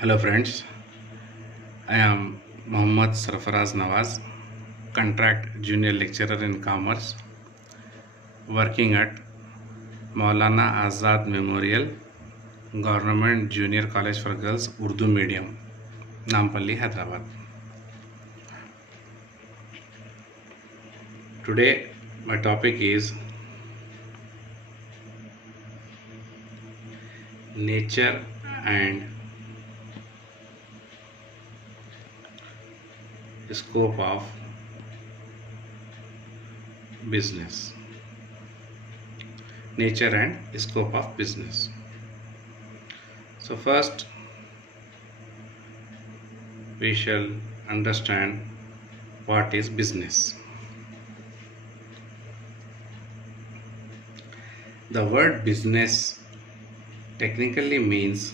Hello friends, I am Mohammad Sarfaraz Nawaz, contract junior lecturer in commerce, working at Maulana Azad Memorial Government Junior College for Girls Urdu Medium, Nampalli, Hyderabad. Today my topic is nature and scope of business. Nature and scope of business. So first we shall understand what is business. The word business technically means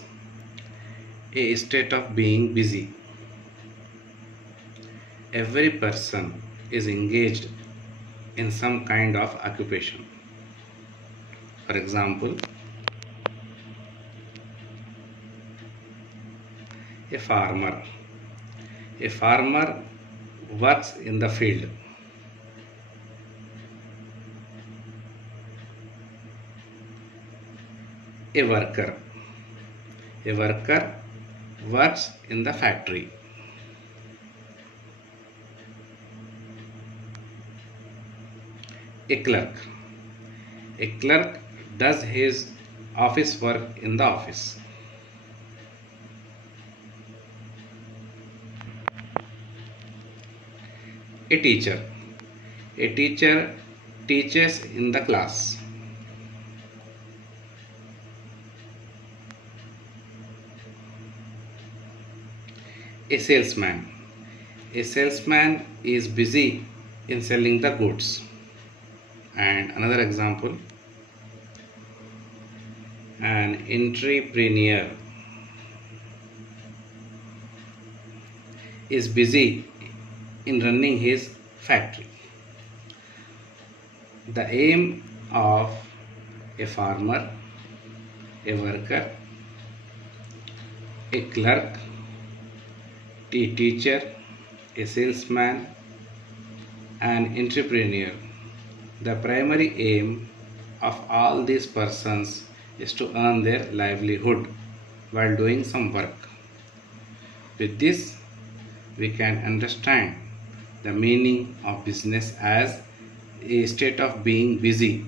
a state of being busy. Every person is engaged in some kind of occupation. For example, a farmer. A farmer works in the field. A worker. A worker works in the factory. A clerk. A clerk does his office work in the office. A teacher. A teacher teaches in the class. A salesman. A salesman is busy in selling the goods. And another example, an entrepreneur is busy in running his factory. The aim of a farmer, a worker, a clerk, a teacher, a salesman, an entrepreneur. The primary aim of all these persons is to earn their livelihood while doing some work. With this, we can understand the meaning of business as a state of being busy,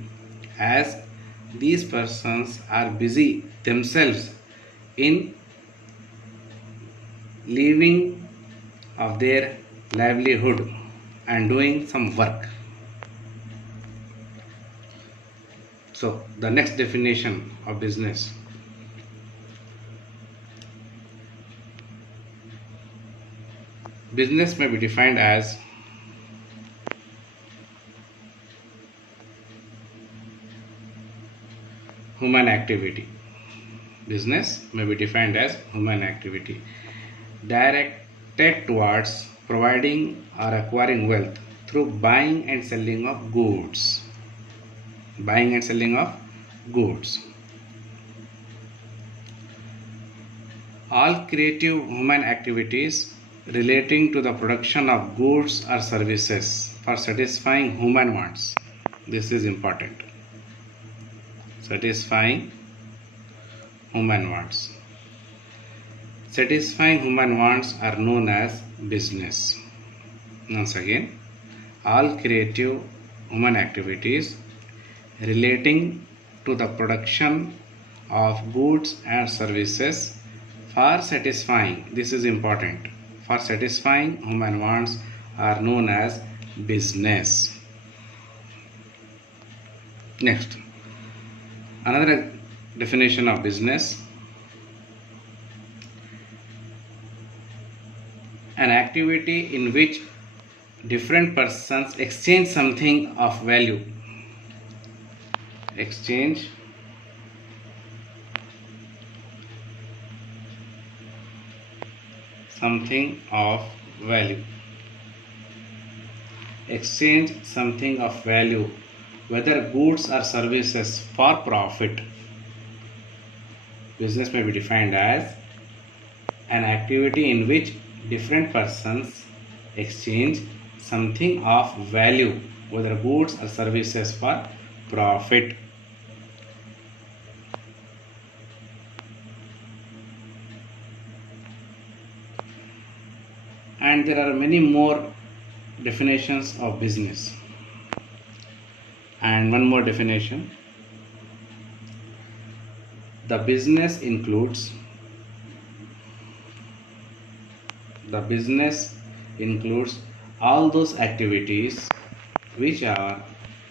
as these persons are busy themselves in living of their livelihood and doing some work. So the next definition of business. Business may be defined as human activity. Business may be defined as human activity directed towards providing or acquiring wealth through buying and selling of goods. Buying and selling of goods. All creative human activities relating to the production of goods or services for satisfying human wants. This is important. Satisfying human wants. Satisfying human wants are known as business. Once again, all creative human activities relating to the production of goods and services for satisfying, this is important, for satisfying human wants are known as business. Next, another definition of business: an activity in which different persons exchange something of value. Exchange something of value. Exchange something of value, whether goods or services, for profit. Business may be defined as an activity in which different persons exchange something of value, whether goods or services, for profit. And there are many more definitions of business. And one more definition: the business includes all those activities which are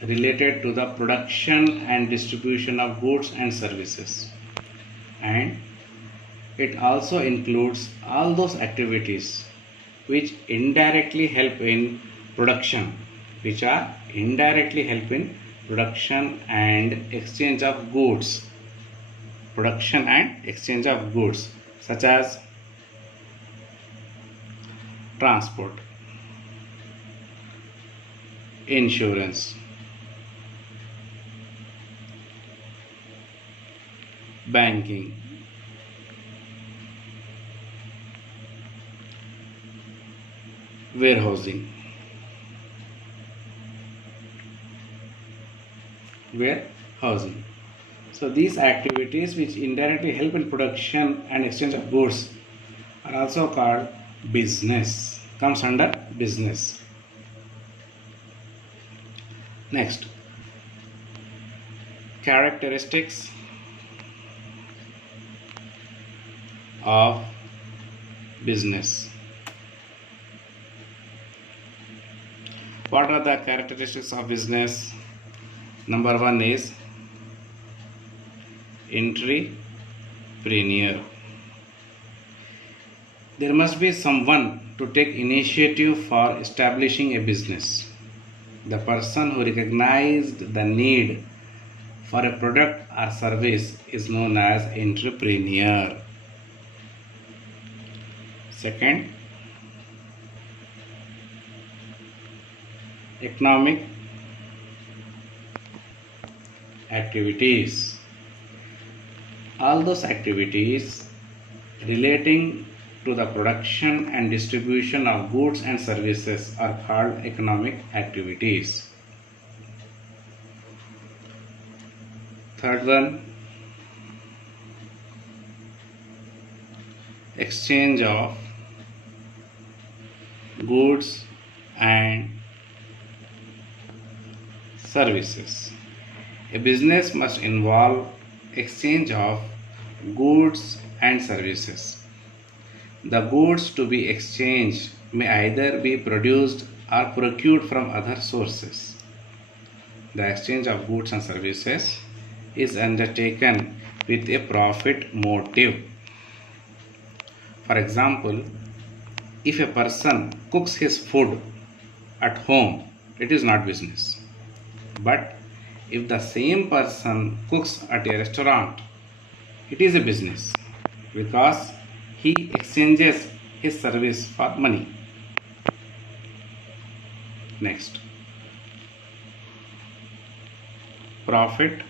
related to the production and distribution of goods and services, and it also includes all those activities which indirectly help in production, and exchange of goods, such as transport, insurance, banking, warehousing. So these activities which indirectly help in production and exchange of goods are also called business, comes under business. Next, characteristics of business. What are the characteristics of business? Number one is entrepreneur. There must be someone to take initiative for establishing a business. The person who recognized the need for a product or service is known as entrepreneur. Second, economic activities. All those activities relating to the production and distribution of goods and services are called economic activities. Third one, exchange of goods and services. A business must involve exchange of goods and services. The goods to be exchanged may either be produced or procured from other sources. The exchange of goods and services is undertaken with a profit motive. For example, if a person cooks his food at home, it is not business. But if the same person cooks at a restaurant, it is a business, because he exchanges his service for money. Next, profit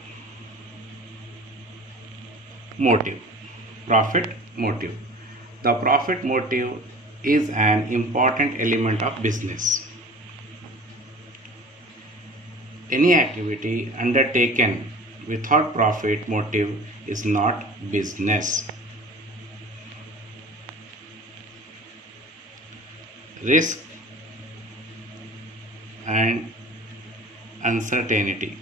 motive. The profit motive is an important element of business. Any activity undertaken without profit motive is not business. Risk and uncertainty.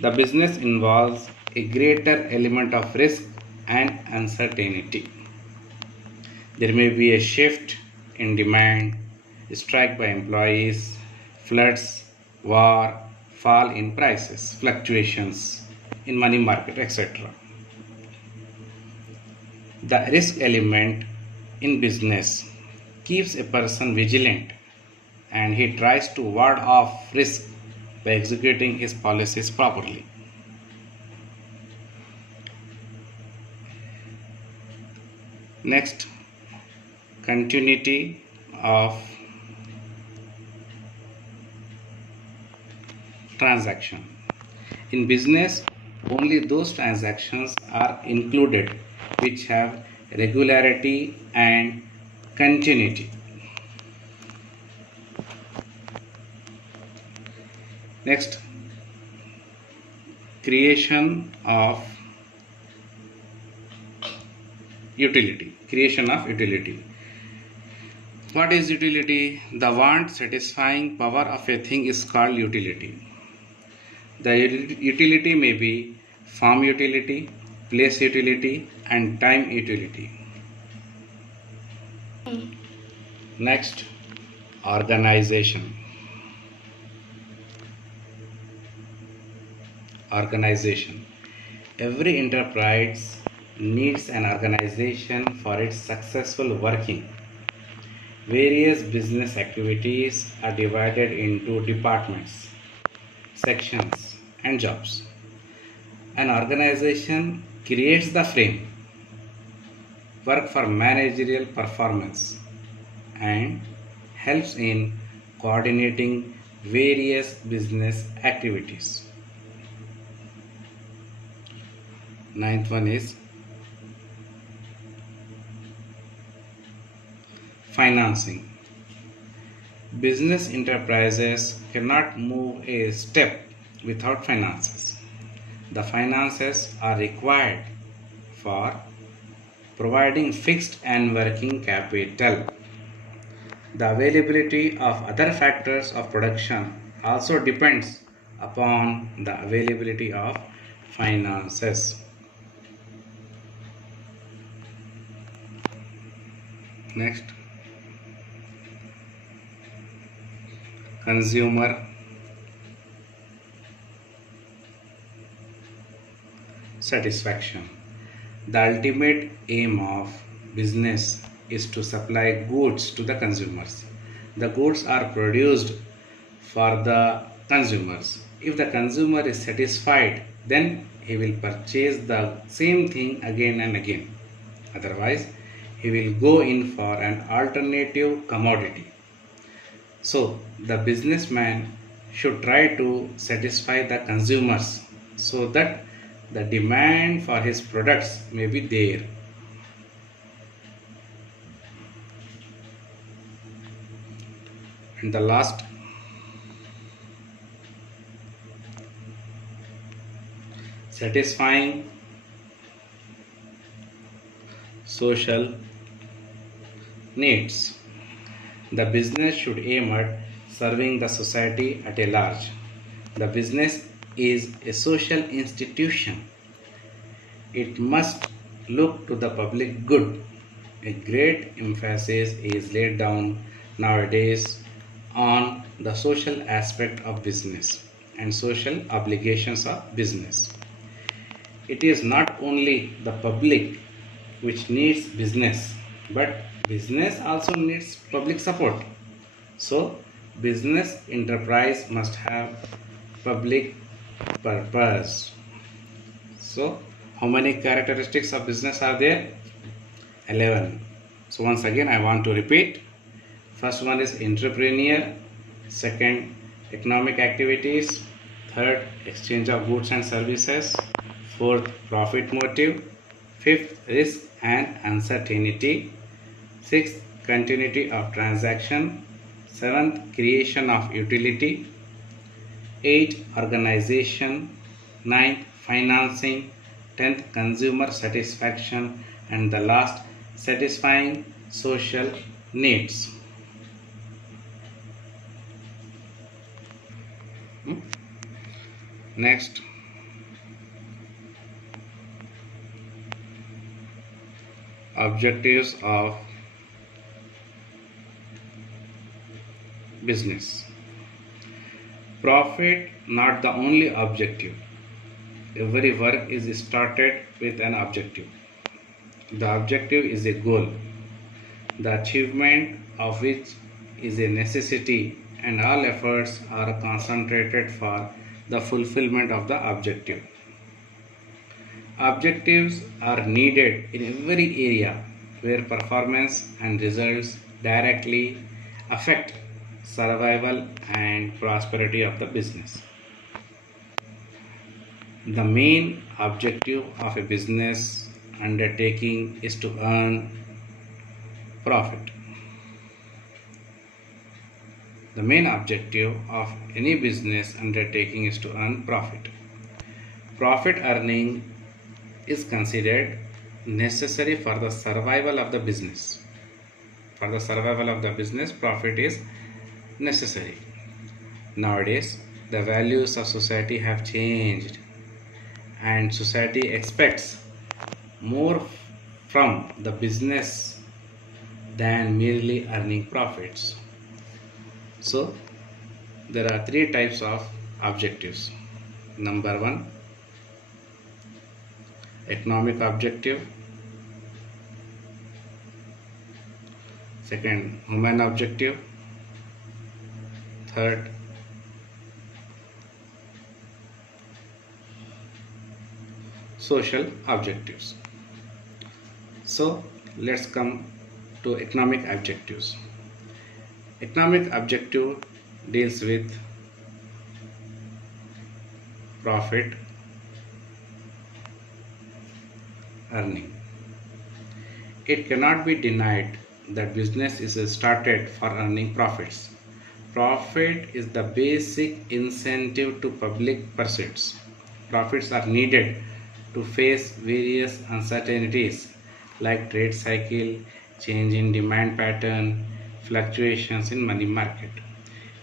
The business involves a greater element of risk and uncertainty. There may be a shift in demand, strike by employees, floods, war, fall in prices, fluctuations in money market, etc. The risk element in business keeps a person vigilant, and he tries to ward off risk by executing his policies properly. Next, continuity of transaction. In business, Only those transactions are included which have regularity and continuity. Next, creation of utility. Creation of utility. What is utility? The want satisfying power of a thing is called utility. The utility may be form utility, place utility, and time utility. Next, organization. Organization. Every enterprise needs an organization for its successful working. Various business activities are divided into departments, sections, and jobs. An organization creates the frame, work for managerial performance, and helps in coordinating various business activities. Ninth one is financing. Business enterprises cannot move a step without finances. The finances are required for providing fixed and working capital. The availability of other factors of production also depends upon the availability of finances. Next, consumer satisfaction. The ultimate aim of business is to supply goods to the consumers. The goods are produced for the consumers. If the consumer is satisfied, then he will purchase the same thing again and again. Otherwise, he will go in for an alternative commodity. So, the businessman should try to satisfy the consumers so that the demand for his products may be there. And the last, satisfying social needs. The business should aim at serving the society at a large. The business is a social institution. It must look to the public good. A great emphasis is laid down nowadays on the social aspect of business and social obligations of business. It is not only the public which needs business, but business also needs public support. So, business enterprise must have public purpose. So, how many characteristics of business are there? 11. So, once again, I want to repeat. First one is entrepreneur. Second, economic activities. Third, exchange of goods and services. Fourth, profit motive. Fifth, risk and uncertainty. Sixth, continuity of transaction. Seventh, creation of utility. 8, organization. 9th, financing. 10th, consumer satisfaction. And the last, satisfying social needs. Next, objectives of business. Profit not the only objective. Every work is started with an objective. The objective is a goal, the achievement of which is a necessity, and all efforts are concentrated for the fulfillment of the objective. Objectives are needed in every area where performance and results directly affect survival and prosperity of the business. The main objective of a business undertaking is to earn profit. The main objective of any business undertaking is to earn profit. Profit earning is considered necessary for the survival of the business. For the survival of the business, profit is necessary. Nowadays, the values of society have changed, and society expects more from the business than merely earning profits. So, there are three types of objectives. Number one, economic objective. Second, human objective. Third, social objectives. So let's come to economic objectives. Economic objective deals with profit earning. It cannot be denied that business is started for earning profits. Profit is the basic incentive to public pursuits. Profits are needed to face various uncertainties like trade cycle, change in demand pattern, fluctuations in money market.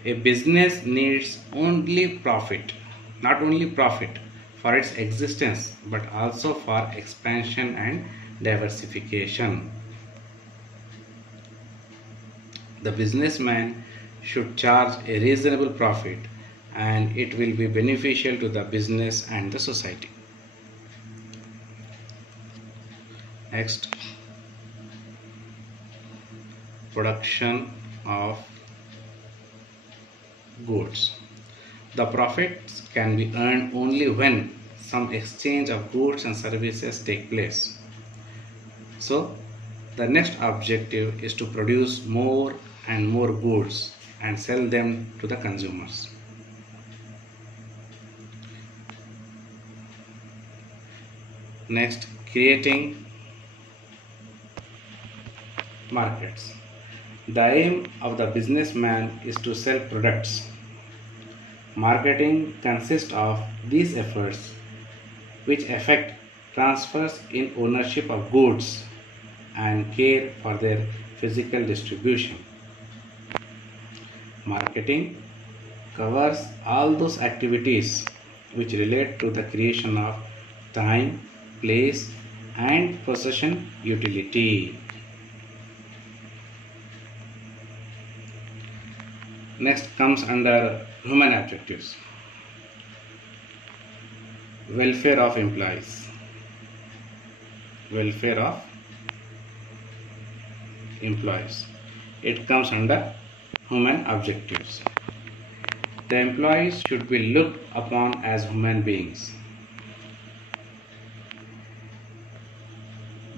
A business needs only profit, not only profit for its existence, but also for expansion and diversification. The businessman should charge a reasonable profit, and it will be beneficial to the business and the society. Next, production of goods. The profits can be earned only when some exchange of goods and services take place. So, the next objective is to produce more and more goods and sell them to the consumers. Next, creating markets. The aim of the businessman is to sell products. Marketing consists of these efforts, which affect transfers in ownership of goods and care for their physical distribution. Marketing covers all those activities which relate to the creation of time, place, and possession utility. Next comes under human objectives. Welfare of employees. Welfare of employees. It comes under human objectives. The employees should be looked upon as human beings.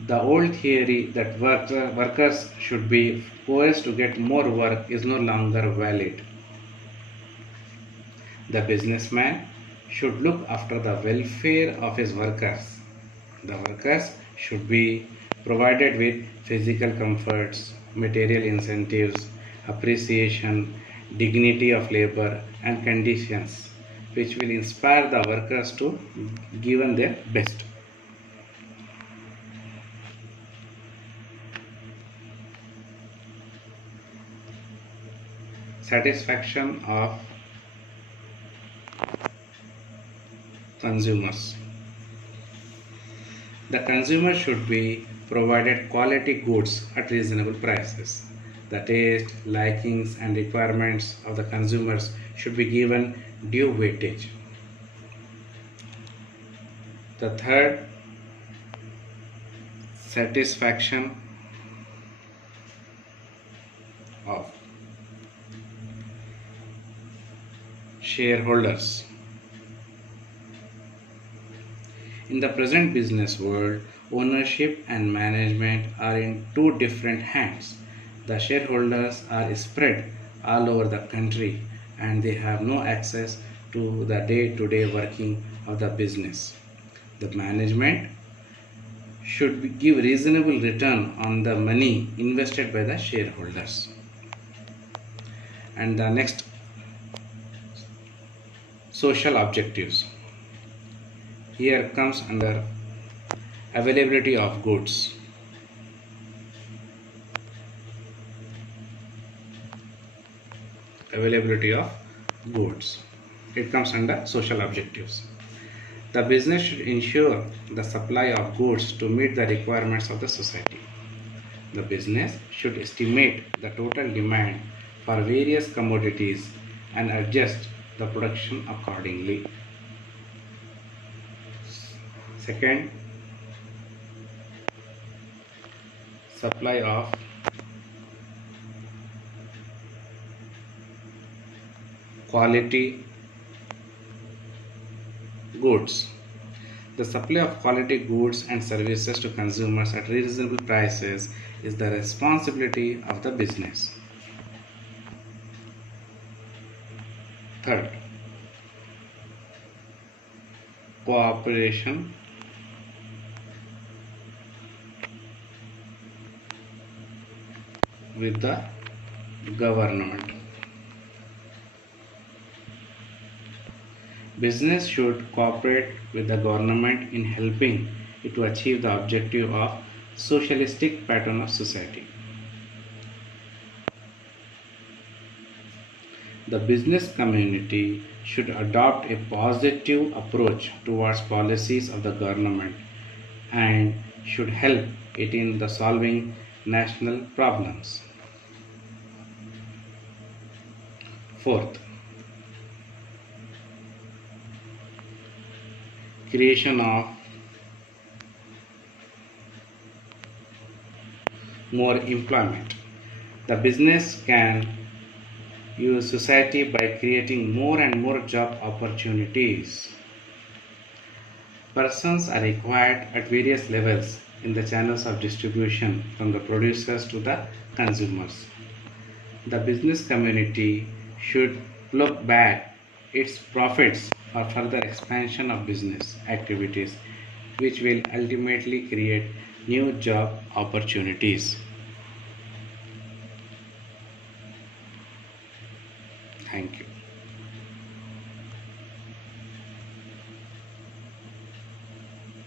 The old theory that workers should be forced to get more work is no longer valid. The businessman should look after the welfare of his workers. The workers should be provided with physical comforts, material incentives, appreciation, dignity of labor, and conditions which will inspire the workers to give their best. Satisfaction of consumers. The consumer should be provided quality goods at reasonable prices. The taste, likings, and requirements of the consumers should be given due weightage. The third, satisfaction of shareholders. In the present business world, ownership and management are in two different hands. The shareholders are spread all over the country and they have no access to the day-to-day working of the business. The management should give reasonable return on the money invested by the shareholders. And the next, social objectives. Here comes under availability of goods. Availability of goods. It comes under social objectives. The business should ensure the supply of goods to meet the requirements of the society. The business should estimate the total demand for various commodities and adjust the production accordingly. Second, supply of quality goods. The supply of quality goods and services to consumers at reasonable prices is the responsibility of the business. Third, cooperation with the government. Business should cooperate with the government in helping it to achieve the objective of socialistic pattern of society. The business community should adopt a positive approach towards policies of the government and should help it in the solving national problems. Fourth, creation of more employment. The business can use society by creating more and more job opportunities. Persons are required at various levels in the channels of distribution from the producers to the consumers. The business community should look back its profits for further expansion of business activities, which will ultimately create new job opportunities.